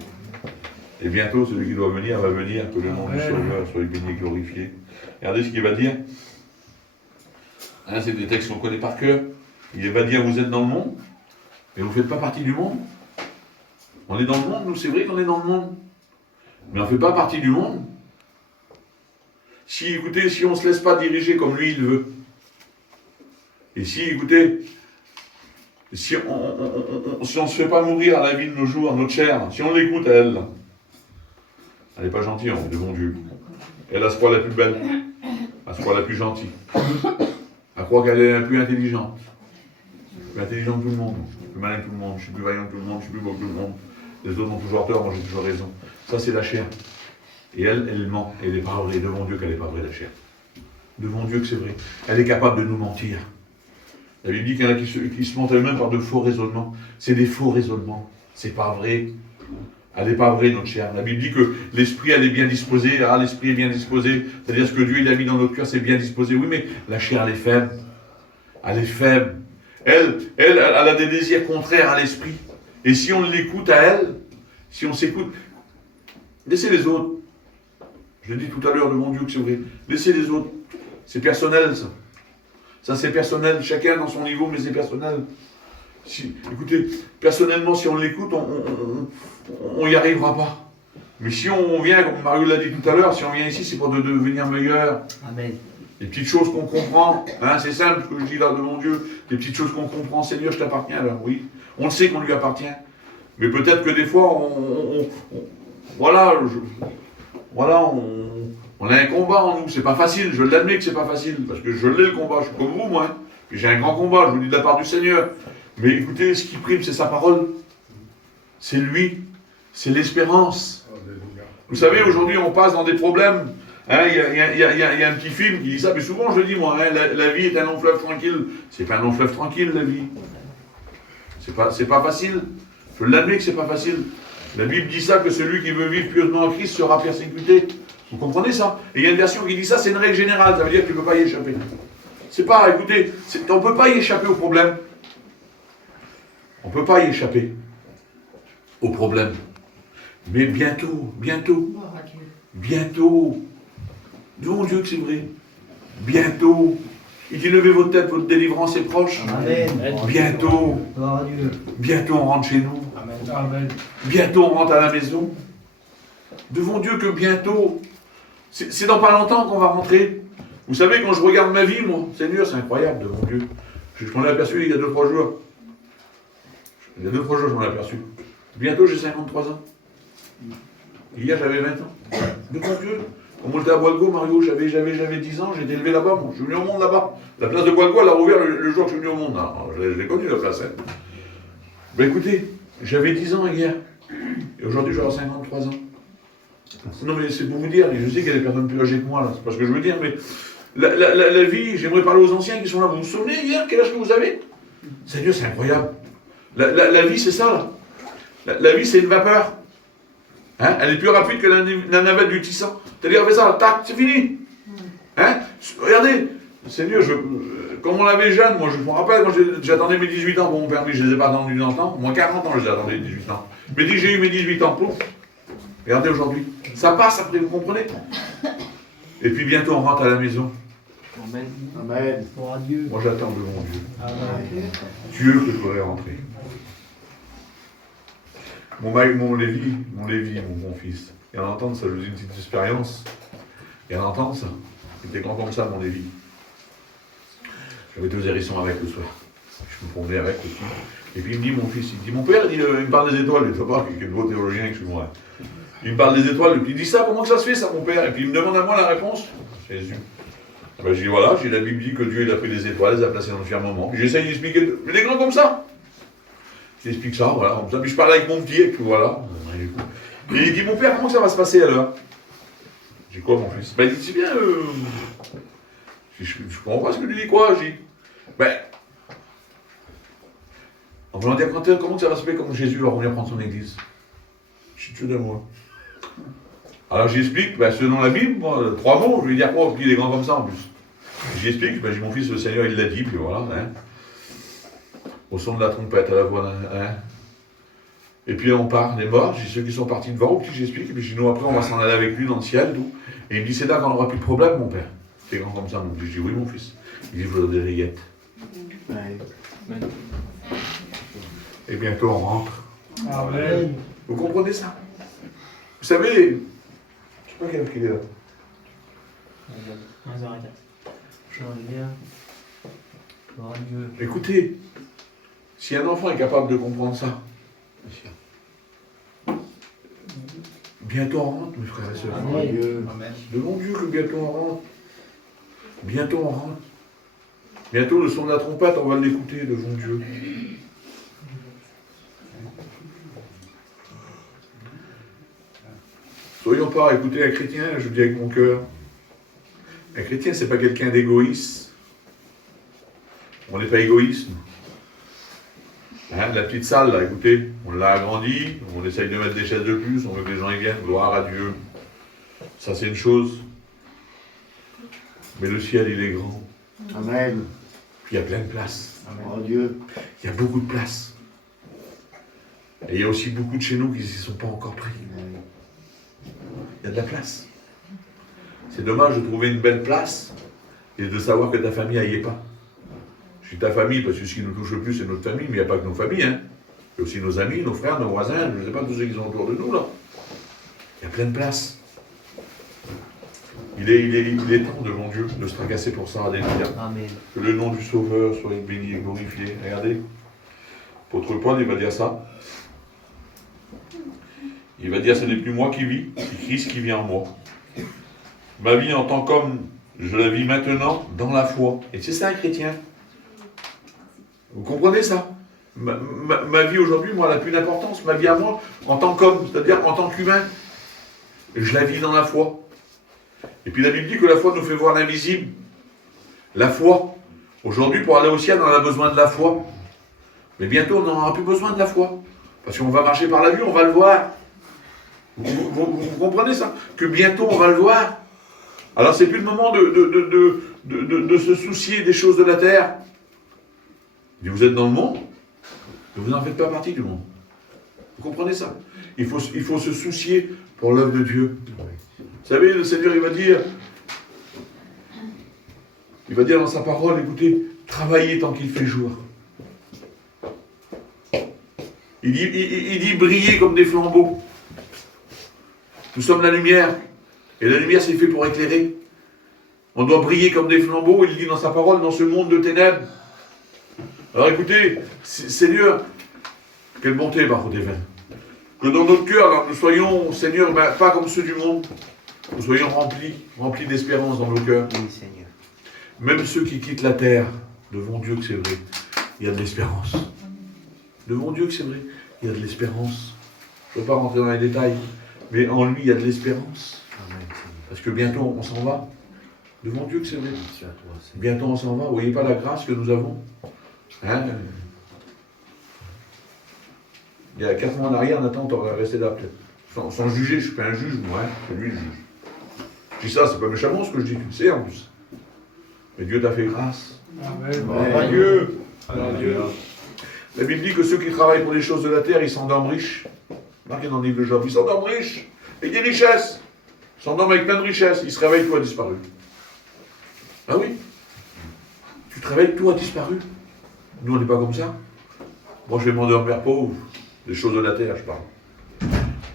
Et bientôt, celui qui doit venir va venir, que le nom du Sauveur soit béni et glorifié. Regardez ce qu'il va dire. Hein, c'est des textes qu'on connaît par cœur. Il va dire, vous êtes dans le monde, mais vous ne faites pas partie du monde. On est dans le monde, nous, c'est vrai qu'on est dans le monde. Mais on ne fait pas partie du monde. Si, écoutez, si on ne se laisse pas diriger comme lui, il veut. Et si, écoutez, si on ne se fait pas mourir à la vie de nos jours, notre chair, si on l'écoute à elle, elle n'est pas gentille, on est de bon Dieu. Elle a ce croix la plus belle, elle se croit la plus gentille. Elle croit qu'elle est la plus intelligente. Plus intelligente que tout le monde, plus malin que tout le monde, je suis plus vaillant que tout le monde, je suis plus beau que tout le monde. Les autres ont toujours tort, moi j'ai toujours raison. Ça c'est la chair. Et elle ment. Et elle n'est pas vraie. Devant Dieu qu'elle n'est pas vraie, la chair. Devant Dieu que c'est vrai. Elle est capable de nous mentir. La Bible dit qu'il y en a qui se mentent elles-mêmes par de faux raisonnements. C'est des faux raisonnements. C'est pas vrai. Elle n'est pas vraie, notre chair. La Bible dit que l'esprit, elle est bien disposée. Ah, l'esprit est bien disposé. C'est-à-dire ce que Dieu il a mis dans notre cœur, c'est bien disposé. Oui, mais la chair, elle est faible. Elle est faible. Elle a des désirs contraires à l'esprit. Et si on l'écoute à elle, si on s'écoute, laissez les autres. Je l'ai dit tout à l'heure de mon Dieu que c'est vrai. Laissez les autres. C'est personnel, ça. Ça, c'est personnel. Chacun dans son niveau, mais c'est personnel. Écoutez, personnellement, si on l'écoute, on n'y arrivera pas. Mais si on vient, comme Mario l'a dit tout à l'heure, si on vient ici, c'est pour devenir meilleur. Amen. Les petites choses qu'on comprend, hein, c'est simple ce que je dis là de mon Dieu. Les petites choses qu'on comprend, Seigneur, je t'appartiens alors, oui. On le sait qu'on lui appartient. Mais peut-être que des fois, on a un combat en nous. C'est pas facile, je l'admets que c'est pas facile, parce que je l'ai le combat, je suis comme vous, moi. Hein. Puis j'ai un grand combat, je vous le dis de la part du Seigneur. Mais écoutez, ce qui prime, c'est sa parole. C'est lui. C'est l'espérance. Vous savez, aujourd'hui, on passe dans des problèmes. Hein, y a un petit film qui dit ça, mais souvent je le dis moi, hein, la vie est un long fleuve tranquille. C'est pas un long fleuve tranquille, la vie. C'est pas facile. Je l'admets que c'est pas facile. La Bible dit ça, que celui qui veut vivre pieusement en Christ sera persécuté. Vous comprenez ça? Et il y a une version qui dit ça, c'est une règle générale, ça veut dire que tu ne peux pas y échapper. C'est pas, écoutez, on ne peut pas y échapper au problème. On ne peut pas y échapper au problème. Mais bientôt, devant Dieu que c'est vrai, bientôt, il dit levez votre tête, votre délivrance est proche. Amen. Bientôt, bientôt on rentre chez nous. Amen. Bientôt on rentre à la maison. Devant Dieu que bientôt, c'est dans pas longtemps qu'on va rentrer. Vous savez, quand je regarde ma vie, moi, Seigneur, c'est incroyable devant Dieu. Je m'en ai aperçu il y a 2-3 jours. Il y a 2-3 jours, je m'en ai aperçu. Bientôt, j'ai 53 ans. Hier, j'avais 20 ans. Devant Dieu. Quand on était à Boalgo, Mario, j'avais 10 ans, j'ai été élevé là-bas. Moi. Je suis venu au monde là-bas. La place de Boalgo, elle a rouvert le jour que je suis venu au monde. Je l'ai connu, la place. Ben écoutez, j'avais 10 ans hier. Et aujourd'hui, j'aurai 53 ans. Non, mais c'est pour vous dire, je sais qu'il y a des personnes plus âgées que moi, là, c'est pas ce que je veux dire, mais la vie, j'aimerais parler aux anciens qui sont là. Vous vous souvenez hier, quel âge que vous avez? Seigneur, c'est incroyable. La vie, c'est ça, là. La vie, c'est une vapeur. Hein, elle est plus rapide que la navette du Tissan. C'est-à-dire, fais ça, tac, c'est fini. Hein, regardez, Seigneur, comme on l'avait jeune, moi je me rappelle, moi j'attendais mes 18 ans pour mon permis, je ne les ai pas attendus longtemps, moins 40 ans je les attendais 18 ans. Mais dès que j'ai eu mes 18 ans, pouf, regardez aujourd'hui, ça passe après, vous comprenez? Et puis bientôt on rentre à la maison. Amen. Amen. Gloire à Dieu. Moi j'attends de mon Dieu. Amen. Dieu que je pourrais rentrer. Mon Lévi, mon fils, il en entend ça, je vous dis une petite expérience. Il en entend ça. Il était grand comme ça, mon Lévi. J'avais 2 hérissons avec le soir. Je me promenais avec aussi. Et puis il me dit, mon fils, il me dit, mon père, il me parle des étoiles. Il ne faut pas qu'il y ait de beau théologien que je suis moi. Il me parle des étoiles. Et puis il dit ça, comment ça se fait ça, mon père? Et puis il me demande à moi la réponse. Jésus. Ben, je dis, voilà, la Bible dit que Dieu il a pris des étoiles, les a placées dans le firmament. Puis j'essaye d'expliquer. Mais des grands comme ça. J'explique ça, voilà, comme ça. Puis je parle avec mon petit, et puis voilà. Et il dit, mon père, comment ça va se passer alors? J'ai quoi, mon fils? Ben, il dit, c'est bien, je comprends pas ce que tu dis, quoi? J'ai dit, ben, on va dire comment ça va se faire, comme Jésus va revenir prendre son église. Je suis Dieu de moi. Alors j'explique, ben, selon la Bible, moi, 3 mots, je vais dire quoi? Puis il est grand comme ça en plus. J'explique, ben, j'ai mon fils, le Seigneur, il l'a dit, puis voilà, hein. Au son de la trompette, à la voix d'un. Hein. Et puis on part, les morts, j'ai ceux qui sont partis devant, puis j'explique, et puis je dis, nous après on va s'en aller avec lui dans le ciel, tout. Et il me dit, c'est là qu'on n'aura plus de problème, mon père. C'est grand comme ça, mon fils. Je dis, oui, mon fils. Il dit, je veux des rillettes. Amen. Et bientôt on rentre. Amen. Vous comprenez ça? Vous savez, je ne sais pas quelle heure qu'il est là. 1h04. Jean bien. Gloire à Dieu. Écoutez, si un enfant est capable de comprendre ça, bientôt on rentre, mes frères et sœurs. Amen. Devant Dieu que bientôt on rentre. Bientôt on rentre. Bientôt le son de la trompette, on va l'écouter devant Dieu. Soyons pas, écoutez, un chrétien, je le dis avec mon cœur, un chrétien, c'est pas quelqu'un d'égoïste. On n'est pas égoïste. Hein, la petite salle, là, écoutez, on l'a agrandie, on essaye de mettre des chaises de plus, on veut que les gens y viennent, gloire à Dieu. Ça, c'est une chose. Mais le ciel, il est grand. Amen. Puis il y a plein de place. Oh Dieu. Il y a beaucoup de place. Et il y a aussi beaucoup de chez nous qui ne s'y sont pas encore pris. Il y a de la place. C'est dommage de trouver une belle place et de savoir que ta famille n'y est pas. Je dis ta famille parce que ce qui nous touche le plus, c'est notre famille, mais il n'y a pas que nos familles. Hein. Il y a aussi nos amis, nos frères, nos voisins, je ne sais pas, tous ceux qui sont autour de nous, là. Il y a plein de place. Il est temps devant Dieu de se tracasser pour ça, alléluia. Amen. Que le nom du Sauveur soit béni et glorifié. Regardez, l'apôtre Paul, il va dire ça. Il va dire, ce n'est plus moi qui vis, c'est Christ qui vit en moi. Ma vie en tant qu'homme, je la vis maintenant dans la foi. Et c'est ça un chrétien. Vous comprenez ça? Ma vie aujourd'hui, moi, elle n'a plus d'importance. Ma vie à moi, en tant qu'homme, c'est-à-dire en tant qu'humain, je la vis dans la foi. Et puis la Bible dit que la foi nous fait voir l'invisible. La foi. Aujourd'hui, pour aller au ciel, on a besoin de la foi. Mais bientôt, on n'aura plus besoin de la foi. Parce qu'on va marcher par la vue, on va le voir. Vous comprenez ça? Que bientôt, on va le voir. Alors, c'est plus le moment de se soucier des choses de la terre. Mais vous êtes dans le monde, mais vous n'en faites pas partie du monde. Vous comprenez ça? Il faut se soucier pour l'œuvre de Dieu. Vous savez, le Seigneur, il va dire dans sa parole, écoutez, travaillez tant qu'il fait jour. Il dit brillez comme des flambeaux. Nous sommes la lumière. Et la lumière, c'est fait pour éclairer. On doit briller comme des flambeaux, il dit dans sa parole, dans ce monde de ténèbres. Alors écoutez, Seigneur, quelle bonté, par des vins. Que dans notre cœur, nous soyons, Seigneur, pas comme ceux du monde. Nous soyons remplis d'espérance dans nos cœurs. Oui, Seigneur. Même ceux qui quittent la terre, devant Dieu que c'est vrai, il y a de l'espérance. Devant Dieu que c'est vrai, il y a de l'espérance. Je ne veux pas rentrer dans les détails, mais en lui, il y a de l'espérance. Parce que bientôt, on s'en va. Devant Dieu que c'est vrai. Bientôt, on s'en va. Vous voyez pas la grâce que nous avons? Hein? Il y a 4 mois en arrière, Nathan, t'aurais resté là peut-être. Sans juger, je suis pas un juge, moi, hein. C'est lui le juge. Je dis ça, c'est pas méchamment ce que je dis, c'est en plus. Mais Dieu t'a fait grâce. Amen. Dieu. Dieu. La Bible dit que ceux qui travaillent pour les choses de la terre, ils s'endorment riches. Marquez dans le livre de Job, ils s'endorment riches. Et des richesses. Ils s'endorment avec plein de richesses. Ils se réveillent, tout a disparu. Ah oui. Tu te réveilles, tout a disparu. Nous, on n'est pas comme ça. Moi, je vais m'endormir pauvre. Des choses de la terre, je parle.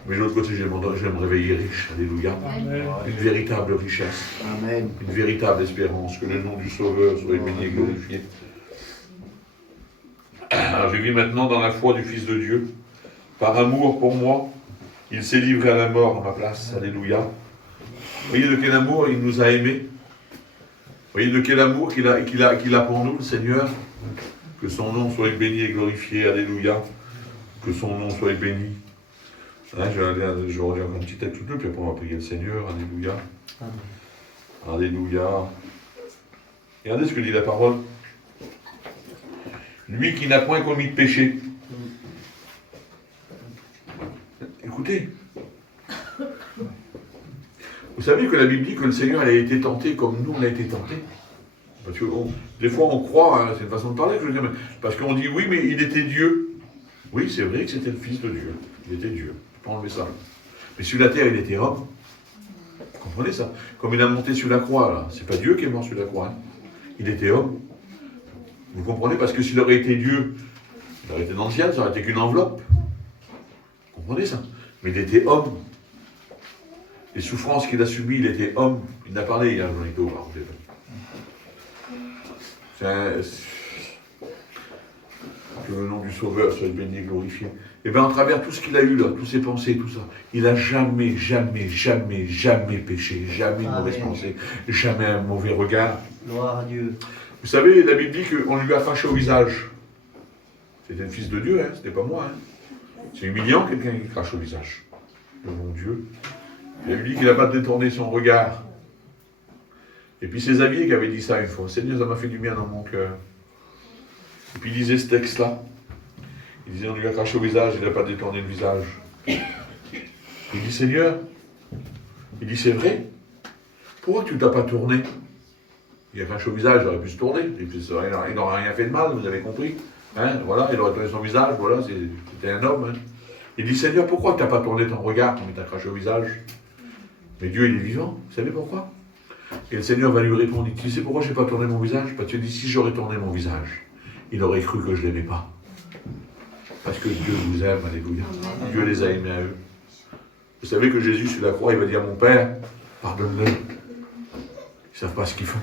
Mais de l'autre côté, je vais me réveiller riche. Alléluia. Amen. Une véritable richesse. Amen. Une véritable espérance. Que le nom du Sauveur soit béni et glorifié. Alors, je vis maintenant dans la foi du Fils de Dieu. Par amour pour moi, il s'est livré à la mort à ma place. Alléluia. Vous voyez de quel amour il nous a aimés. Vous voyez de quel amour qu'il a pour nous, le Seigneur. Que son nom soit béni et glorifié. Alléluia. Que son nom soit béni. Hein, je vais relire un petit texte tout, puis après on va prier le Seigneur. Alléluia. Amen. Alléluia. Regardez ce que dit la parole. Lui qui n'a point commis de péché. Écoutez. Vous savez que la Bible dit que le Seigneur a été tenté comme nous on a été tentés. Parce que des fois on croit, hein, c'est une façon de parler, je veux dire, parce qu'on dit oui, mais il était Dieu. Oui, c'est vrai que c'était le Fils de Dieu. Il était Dieu. Je peux pas enlever ça. Mais sur la terre, il était homme. Vous comprenez ça? Comme il a monté sur la croix, là. C'est pas Dieu qui est mort sur la croix. Hein. Il était homme. Vous comprenez? Parce que s'il aurait été Dieu, il aurait été dans le ciel, ça aurait été qu'une enveloppe. Vous comprenez ça? Mais il était homme. Les souffrances qu'il a subies, il était homme. Il en a parlé hier, Jean-Hito, par exemple. Que le nom du Sauveur soit béni et glorifié. Et bien, à travers tout ce qu'il a eu là, toutes ses pensées, tout ça, il n'a jamais péché, jamais une mauvaise pensée, jamais un mauvais regard. Gloire à Dieu. Vous savez, la Bible dit qu'on lui a craché au visage. C'était le Fils de Dieu, hein, c'était pas moi. Hein. C'est humiliant quelqu'un qui crache au visage. Le bon Dieu. Il a dit qu'il n'a pas détourné son regard. Et puis ses amis qui avaient dit ça une fois. Seigneur, ça m'a fait du bien dans mon cœur. Et puis il disait ce texte-là. Il disait, on lui a craché au visage, il n'a pas détourné le visage. Il dit, Seigneur, il dit, c'est vrai. Pourquoi tu ne t'as pas tourné? Il a craché au visage, il aurait pu se tourner. Et puis, il n'aurait rien fait de mal, vous avez compris. Hein, voilà, il aurait tourné son visage, voilà, c'était un homme. Hein. Il dit, Seigneur, pourquoi tu n'as pas tourné ton regard quand il t'a craché au visage? Mais Dieu, il est vivant, vous savez pourquoi? Et le Seigneur va lui répondre, il dit, tu sais pourquoi je n'ai pas tourné mon visage? Parce qu'il dit, si j'aurais tourné mon visage, il aurait cru que je ne l'aimais pas. Parce que Dieu vous aime, alléluia. Dieu les a aimés à eux. Vous savez que Jésus sur la croix, il va dire, mon Père, pardonne-le. Ils ne savent pas ce qu'ils font.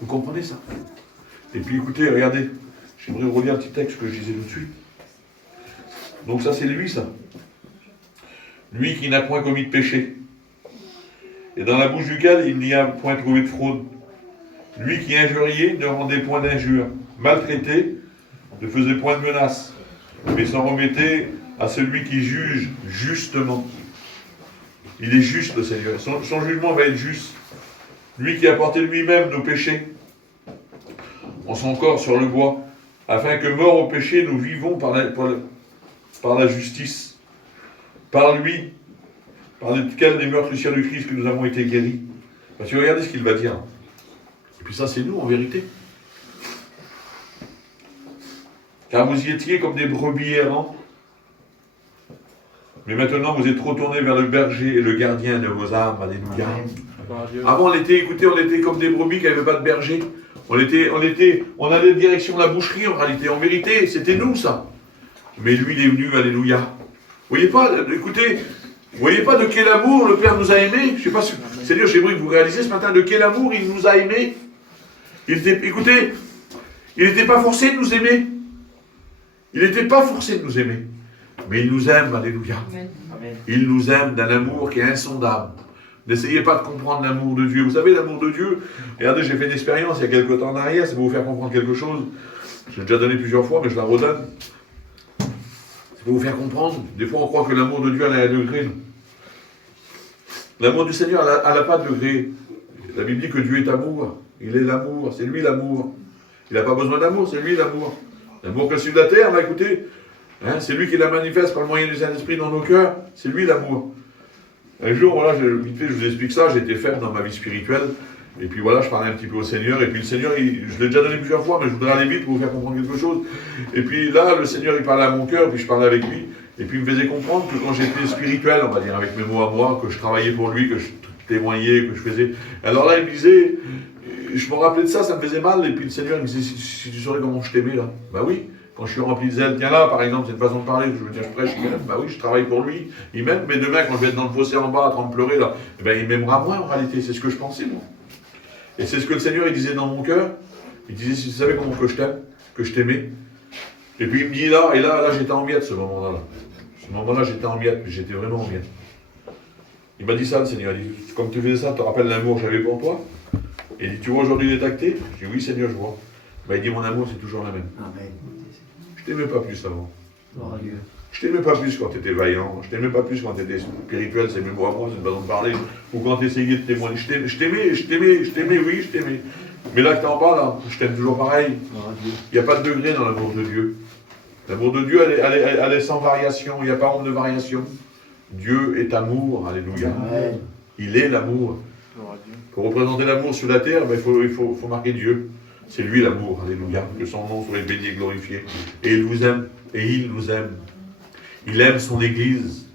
Vous comprenez ça? Et puis écoutez, regardez, j'aimerais relire un petit texte que je disais tout de suite. Donc ça, c'est lui, ça. Lui qui n'a point commis de péché. Et dans la bouche duquel il n'y a point trouvé de fraude. Lui qui injuriait ne rendait point d'injure. Maltraité ne faisait point de menace. Mais s'en remettait à celui qui juge justement. Il est juste, le Seigneur. Son jugement va être juste. Lui qui a porté lui-même nos péchés en son corps sur le bois, afin que, morts au péché, nous vivons par la justice. Par lui, par lequel des meurtrissures du Christ que nous avons été guéris. Parce que regardez ce qu'il va dire. Et puis ça, c'est nous, en vérité. Car vous y étiez comme des brebis errants. Mais maintenant, vous êtes retournés vers le berger et le gardien de vos âmes. Alléluia. Avant, on était comme des brebis qui n'avaient pas de berger. On allait direction la boucherie, en réalité. En vérité, c'était nous, ça. Mais lui, il est venu, alléluia. Vous voyez pas, écoutez, vous voyez pas de quel amour le Père nous a aimés? Je sais pas si, Seigneur, j'aimerais que vous réalisez ce matin de quel amour il nous a aimés. Écoutez, il n'était pas forcé de nous aimer. Il n'était pas forcé de nous aimer. Mais il nous aime, alléluia. Amen. Il nous aime d'un amour qui est insondable. N'essayez pas de comprendre l'amour de Dieu. Vous savez, l'amour de Dieu, regardez, j'ai fait une expérience il y a quelques temps en arrière, c'est pour vous faire comprendre quelque chose. Je l'ai déjà donné plusieurs fois, mais je la redonne. C'est pour vous faire comprendre. Des fois, on croit que l'amour de Dieu a un degré. L'amour du Seigneur n'a pas de degré. La Bible dit que Dieu est amour. Il est l'amour, c'est lui l'amour. Il n'a pas besoin d'amour, c'est lui l'amour. L'amour que sur la terre, là, écoutez, Hein, c'est lui qui la manifeste par le moyen du Saint-Esprit dans nos cœurs. C'est lui l'amour. Un jour, voilà, vite fait, je vous explique ça, j'ai été faible dans ma vie spirituelle. Et puis voilà, je parlais un petit peu au Seigneur. Et puis le Seigneur, je l'ai déjà donné plusieurs fois, mais je voudrais aller vite pour vous faire comprendre quelque chose. Et puis là, le Seigneur, il parlait à mon cœur, puis je parlais avec lui. Et puis il me faisait comprendre que quand j'étais spirituel, on va dire, avec mes mots à moi, que je travaillais pour lui, que je témoignais, que je faisais. Alors là, il me disait, je me rappelais de ça, ça me faisait mal. Et puis le Seigneur, il me disait, si tu saurais comment je t'aimais là. Bah oui. Quand je suis rempli de zèle, tiens là, par exemple, c'est une façon de parler, je veux dire, je prêche, il m'aime, bah oui, je travaille pour lui, il m'aime, mais demain, quand je vais être dans le fossé en bas, en train de pleurer, là, eh ben, il m'aimera moins en réalité, c'est ce que je pensais, moi. Et c'est ce que le Seigneur, il disait dans mon cœur, il disait, si tu savais comment que je t'aime, que je t'aimais, et puis il me dit là, et là, j'étais en miettes, ce moment-là, là. Ce moment-là, j'étais en miettes, j'étais vraiment en miettes. Il m'a dit ça, le Seigneur, il dit, comme tu faisais ça, tu te rappelles l'amour que j'avais pour toi? Et il dit, tu vois aujourd'hui les tactés? Je dis, oui, Seigneur, je vois. Bah, il dit, mon amour, c'est toujours la même. Amen. Je t'aimais pas plus avant. Gloire à Dieu. Je t'aimais pas plus quand tu étais vaillant. Je t'aimais pas plus quand tu étais spirituel, c'est mes mots à moi, c'est une façon de parler. Ou quand tu essayais de témoigner. Je t'aimais, oui, je t'aimais. Mais là que t'es en bas, là, je t'aime toujours pareil. Il n'y a pas de degré dans l'amour de Dieu. L'amour de Dieu, elle est sans variation. Il n'y a pas honte de variation. Dieu est amour, alléluia. Amen. Il est l'amour. Pour représenter l'amour sur la terre, ben, il faut marquer Dieu. C'est lui l'amour, alléluia, que son nom soit béni et glorifié. Et il vous aime, et il nous aime. Il aime son Église.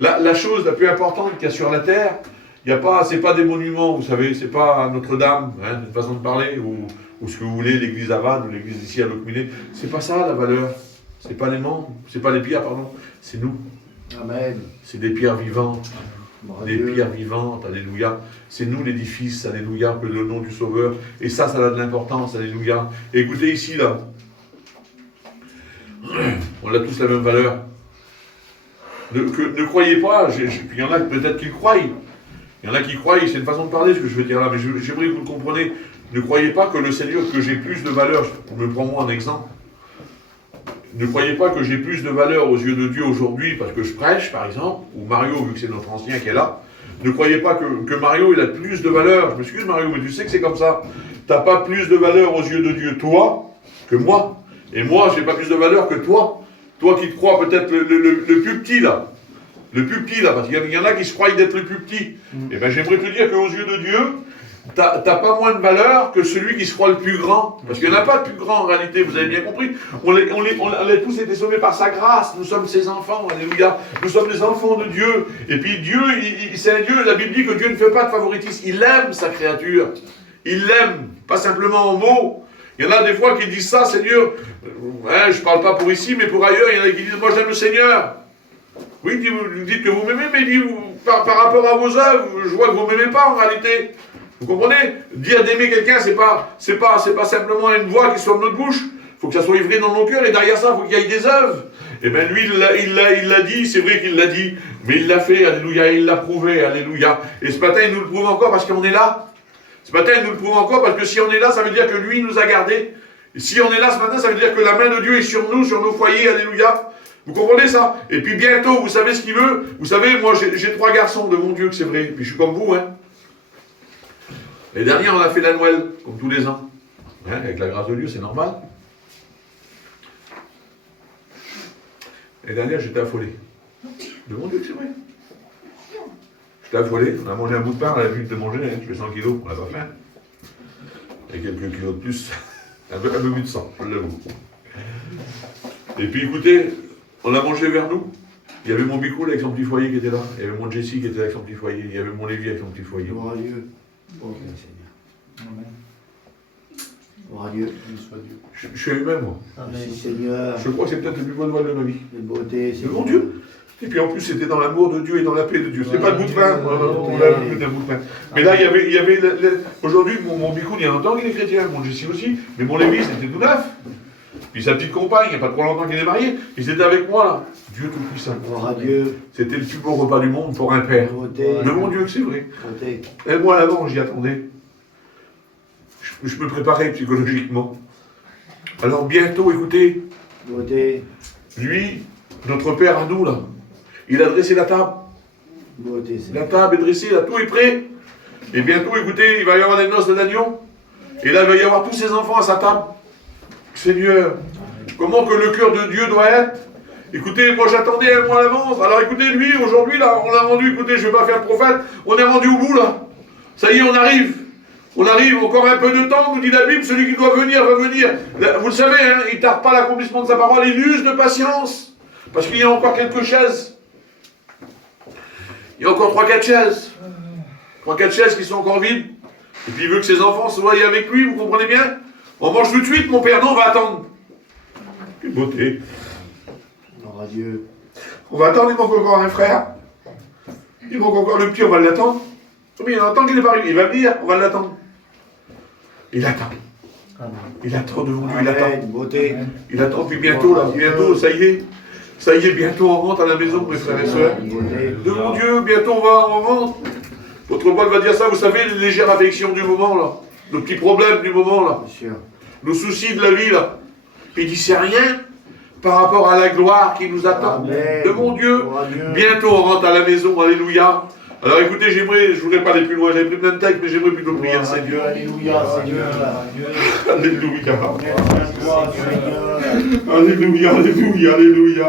La chose la plus importante qu'il y a sur la terre, c'est pas des monuments, vous savez, c'est pas Notre-Dame, hein, une façon de parler, ou ce que vous voulez, l'église à Vannes, ou l'église ici à Locminé. C'est pas ça la valeur. C'est pas les membres, c'est pas les pierres, pardon, c'est nous. Amen. C'est des pierres vivantes. Des Dieu. pierres vivantes, alléluia. C'est nous l'édifice, alléluia, que le nom du Sauveur. Et ça a de l'importance, alléluia. Et écoutez ici, là. On a tous la même valeur. Ne croyez pas, il y en a peut-être qui le croient. Il y en a qui croient, c'est une façon de parler ce que je veux dire là, mais j'aimerais que vous le compreniez. Ne croyez pas que le Seigneur, que j'ai plus de valeur. Je me prends moi en exemple. Ne croyez pas que j'ai plus de valeur aux yeux de Dieu aujourd'hui parce que je prêche, par exemple, ou Mario, vu que c'est notre ancien qui est là. Ne croyez pas que Mario, il a plus de valeur. Je m'excuse, Mario, mais tu sais que c'est comme ça. Tu n'as pas plus de valeur aux yeux de Dieu, toi, que moi. Et moi, je n'ai pas plus de valeur que toi. Toi qui te crois peut-être le plus petit, là. Le plus petit, là, parce qu'il y en a qui se croient d'être le plus petit. Eh bien, j'aimerais te dire qu'aux yeux de Dieu, t'as pas moins de valeur que celui qui se croit le plus grand. Parce qu'il n'y en a pas de plus grand en réalité, vous avez bien compris. On a tous été sauvés par sa grâce. Nous sommes ses enfants, alléluia. Nous sommes les enfants de Dieu. Et puis Dieu, c'est un Dieu, la Bible dit que Dieu ne fait pas de favoritisme. Il aime sa créature. Il l'aime, pas simplement en mots. Il y en a des fois qui disent ça, Seigneur. Je ne parle pas pour ici, mais pour ailleurs, il y en a qui disent, moi j'aime le Seigneur. Oui, vous dites que vous m'aimez, mais par rapport à vos œuvres, je vois que vous ne m'aimez pas en réalité. Vous comprenez? Dire d'aimer quelqu'un, c'est pas simplement une voix qui soit de notre bouche. Il faut que ça soit vrai dans nos cœurs, et derrière ça, il faut qu'il y ait des œuvres. Et bien lui, il l'a dit, c'est vrai qu'il l'a dit, mais il l'a fait, alléluia, il l'a prouvé, alléluia. Et ce matin, il nous le prouve encore parce qu'on est là. Ce matin, il nous le prouve encore parce que si on est là, ça veut dire que lui nous a gardés. Et si on est là ce matin, ça veut dire que la main de Dieu est sur nous, sur nos foyers, alléluia. Vous comprenez ça? Et puis bientôt, vous savez ce qu'il veut? Vous savez, moi, j'ai 3 garçons de mon Dieu que c'est vrai. Puis je suis comme vous, hein. Les derniers, on a fait la Noël, comme tous les ans. Hein, avec la grâce de Dieu, c'est normal. Les dernières, j'étais affolé. De mon Dieu que c'est vrai. J'étais affolé, on a mangé un bout de pain, on a vu de manger, hein, je fais 100 kilos, on n'a pas faim. Et quelques kilos de plus, un peu plus de 100, je l'avoue. Et puis écoutez, on a mangé vers nous. Il y avait mon Bicoul avec son petit foyer qui était là. Il y avait mon Jessie qui était avec son petit foyer. Il y avait mon Lévi avec son petit foyer. Gloire à Dieu. Bon, Seigneur. Amen. Gloire à Dieu. Je suis humain, moi. Merci Seigneur. Je crois que c'est peut-être le plus beau Noël de ma vie. De beauté, De Seigneur. mon Dieu. Et puis en plus, c'était dans l'amour de Dieu et dans la paix de Dieu. C'était pas le bout de pain. On l'a vu d'un bout de pain. Mais là, il y avait aujourd'hui, mon Bicoul, il y a longtemps qu'il est chrétien. Mon Jessie aussi. Mais mon Lévi, c'était tout neuf. Puis sa petite compagne, il n'y a pas trop longtemps qu'il est marié. Ils étaient avec moi, là. Dieu Tout-Puissant. Gloire à Dieu. C'était le plus beau repas du monde pour un père. Beauté. Mais mon Dieu, que c'est vrai. Beauté. Et moi, avant, j'y attendais. Je me préparais psychologiquement. Alors, bientôt, écoutez, Beauté. lui, notre père à nous, là, il a dressé la table. Beauté, La Seigneur. table est dressée, là, tout est prêt. Et bientôt, écoutez, il va y avoir les noces de l'agneau. Et là, il va y avoir tous ses enfants à sa table. Seigneur, comment que le cœur de Dieu doit être? Écoutez, moi j'attendais un mois à l'avance. Alors écoutez, lui, aujourd'hui, là, on l'a rendu, écoutez, je ne vais pas faire le prophète, on est rendu au bout, là. Ça y est, on arrive. On arrive, encore un peu de temps, nous dit la Bible, celui qui doit venir va venir. Vous le savez, hein, il ne tarde pas l'accomplissement de sa parole, il use de patience. Parce qu'il y a encore quelques chaises. Il y a encore 3-4 chaises. 3-4 chaises qui sont encore vides. Et puis il veut que ses enfants soient avec lui, vous comprenez bien? On mange tout de suite, mon père, non, on va attendre. Quelle beauté. Gloire à Dieu. On va attendre, il manque encore un frère. Il manque encore le petit, on va l'attendre. Mais il attend qu'il est pas arrivé, il va venir, on va l'attendre. Il attend. Il attend devant lui, il attend. Amen. Beauté. Il attend, puis bientôt, là, bientôt, ça y est. Ça y est, bientôt on rentre à la maison, mes frères et sœurs. Beauté. Devant Dieu, bientôt on rentre. Votre Paul va dire ça, vous savez, les légères affections du moment, là. Le petit problème du moment, là. Bien sûr. Nos soucis de la vie, là. Puis il dit, c'est rien par rapport à la gloire qui nous attend. Amen. De mon Dieu. Gloire à Dieu. Bientôt on rentre à la maison, alléluia. Alors écoutez, je voudrais pas aller plus loin, j'avais pris plein de textes, mais j'aimerais plutôt prier le Seigneur. Alléluia, Seigneur. Alléluia. Gloire, Seigneur. Alléluia, alléluia, alléluia.